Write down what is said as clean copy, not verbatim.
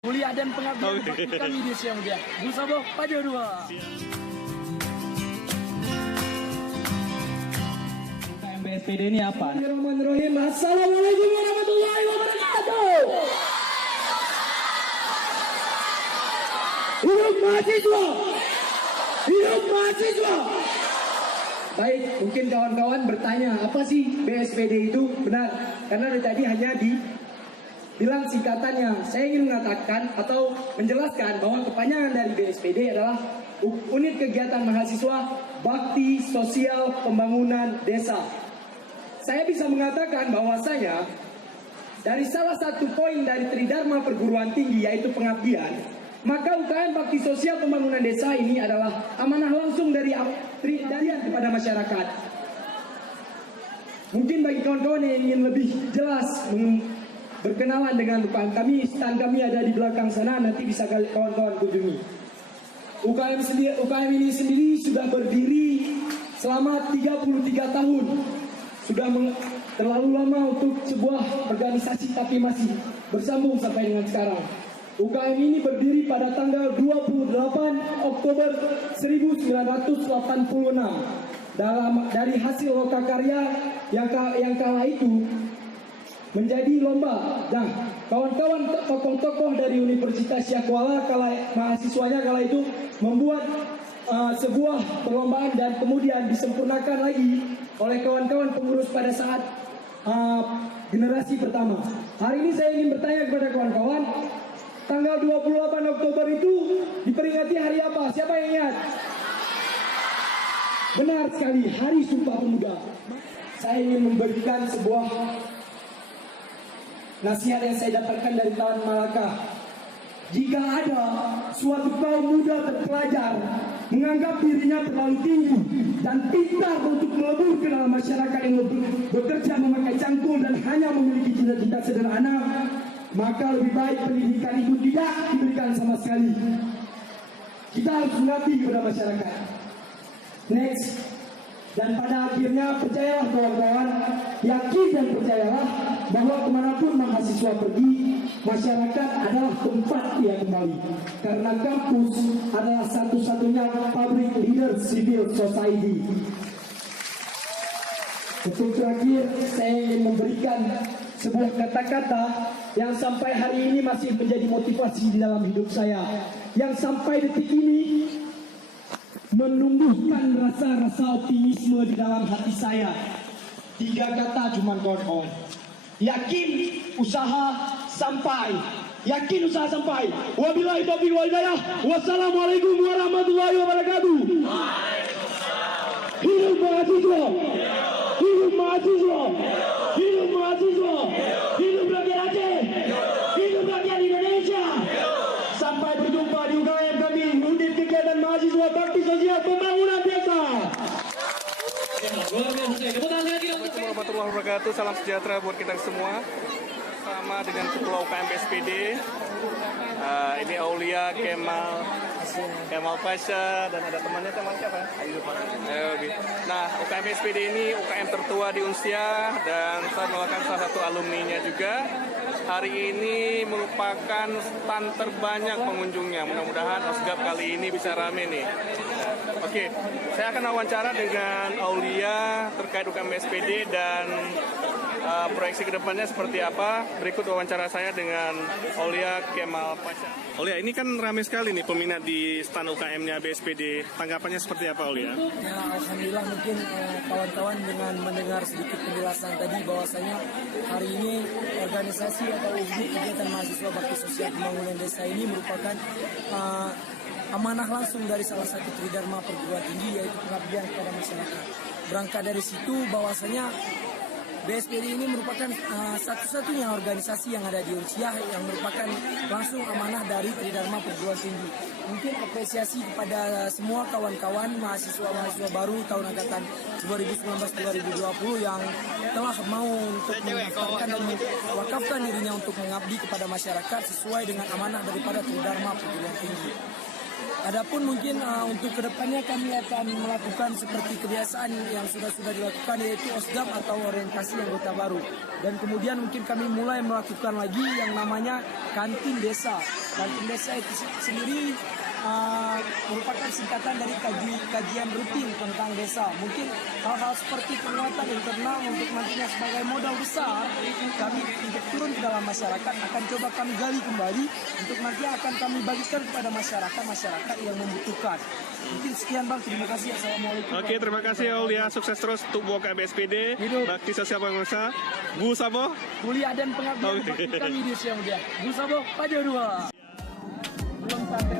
Mulia dan pengabdian bakti kami di Siang Mulia. Musabok Pajo 2. UKM BSPD ini apa? Bismillahirrahmanirrahim. Assalamualaikum warahmatullahi wabarakatuh. Hidup mahasiswa. Hidup mahasiswa. Baik, mungkin kawan-kawan bertanya, apa sih BSPD itu? Benar, karena dari tadi hanya bilang singkatannya. Saya ingin mengatakan atau menjelaskan bahwa kepanjangan dari BSPD adalah Unit Kegiatan Mahasiswa Bakti Sosial Pembangunan Desa. Saya bisa mengatakan bahwasanya dari salah satu poin dari Tridharma Perguruan Tinggi yaitu pengabdian, maka UKM Bakti Sosial Pembangunan Desa ini adalah amanah langsung dari kepada masyarakat. Mungkin bagi kawan-kawan yang ingin lebih jelas berkenalan dengan UKM kami, stand kami ada di belakang sana, nanti bisa kawan-kawan kunjungi. UKM ini sendiri sudah berdiri selama 33 tahun. Sudah terlalu lama untuk sebuah organisasi tapi masih bersambung sampai dengan sekarang. UKM ini berdiri pada tanggal 28 Oktober 1986 dari hasil lokakarya yang kala itu menjadi lomba. Nah, kawan-kawan tokoh-tokoh dari Universitas Yakuala mahasiswanya kala itu membuat sebuah perlombaan dan kemudian disempurnakan lagi oleh kawan-kawan pengurus pada saat generasi pertama. Hari ini saya ingin bertanya kepada kawan-kawan, tanggal 28 Oktober itu diperingati hari apa? Siapa yang ingat? Benar sekali, Hari Sumpah Pemuda. Saya ingin memberikan sebuah nasihat yang saya dapatkan dari Taman Malaka. Jika ada suatu kaum muda terpelajar menganggap dirinya terlalu tinggi dan pintar untuk melebur ke dalam masyarakat yang bekerja memakai cangkul dan hanya memiliki cita-cita sederhana, maka lebih baik pendidikan itu tidak diberikan sama sekali. Kita harus mengabdi kepada masyarakat. Next. Dan pada akhirnya percayalah kawan-kawan, yakin dan percayalah bahwa kemanapun mahasiswa pergi, masyarakat adalah tempat dia kembali. Karena kampus adalah satu-satunya public leader civil society. Untuk terakhir, saya ingin memberikan sebuah kata-kata yang sampai hari ini masih menjadi motivasi di dalam hidup saya. Yang sampai detik ini menumbuhkan rasa-rasa optimisme di dalam hati saya. 3 kata cuma kawan-kawan. Yakin usaha sampai. Yakin usaha sampai. Wabillahi taufiq wal hidayah. Wassalamualaikum warahmatullahi wabarakatuh. Hidup mahasiswa. Hidup mahasiswa. Hidup mahasiswa. Hidup rakyat Aceh. Hidup rakyat Indonesia. Sampai berjumpa di UKM kami, Unit Kegiatan Mahasiswa Bakti Sosial Pembangunan Desa. Assalamualaikum warahmatullahi wabarakatuh. Salam sejahtera buat kita semua. Sama dengan Ketua UKM BSPD. Ini Aulia Kemal Pasha dan ada temannya, teman siapa? Nah, UKM BSPD ini UKM tertua di Unsia dan saya merupakan salah satu alumninya juga. Hari ini merupakan stand terbanyak pengunjungnya. Mudah-mudahan Osgap kali ini bisa rame nih. Oke, saya akan wawancara dengan Aulia terkait UKM BSPD dan proyeksi kedepannya seperti apa. Berikut wawancara saya dengan Aulia Kemal Pasha. Aulia, ini kan ramai sekali nih peminat di stand UKM-nya BSPD. Tanggapannya seperti apa, Aulia? Ya, alhamdulillah mungkin kawan-kawan dengan mendengar sedikit penjelasan tadi bahwasanya hari ini organisasi atau unit kegiatan mahasiswa bakti sosial pembangunan desa ini merupakan amanah langsung dari salah satu Tridharma Perguruan Tinggi yaitu pengabdian kepada masyarakat. Berangkat dari situ bahwasanya BSPD ini merupakan satu-satunya organisasi yang ada di Unsia yang merupakan langsung amanah dari Tridharma Perguruan Tinggi. Mungkin apresiasi kepada semua kawan-kawan mahasiswa-mahasiswa baru tahun angkatan 2019-2020 yang telah mau untuk mendaftarkan dan mewakafkan dirinya untuk mengabdi kepada masyarakat sesuai dengan amanah daripada Tridharma Perguruan Tinggi. Adapun mungkin untuk kedepannya kami akan melakukan seperti kebiasaan yang sudah dilakukan, yaitu OSDAM atau orientasi anggota baru. Dan kemudian mungkin kami mulai melakukan lagi yang namanya kantin desa. Kantin desa itu sendiri merupakan singkatan dari kajian rutin tentang desa. Mungkin hal-hal seperti penguatan internal untuk nantinya sebagai modal besar kami untuk turun ke dalam masyarakat akan coba kami gali kembali untuk nanti akan kami bagikan kepada masyarakat yang membutuhkan. Mungkin sekian Bang, terima kasih. Assalamualaikum. Oke, terima kasih Aulia, sukses terus untuk bawa KMBSPD, bakti sosial bangsa. Bu Sabo, kuliah dan pengabdian bakti kami di usia muda. Bu Sabo, Pajo 2. Belum sampai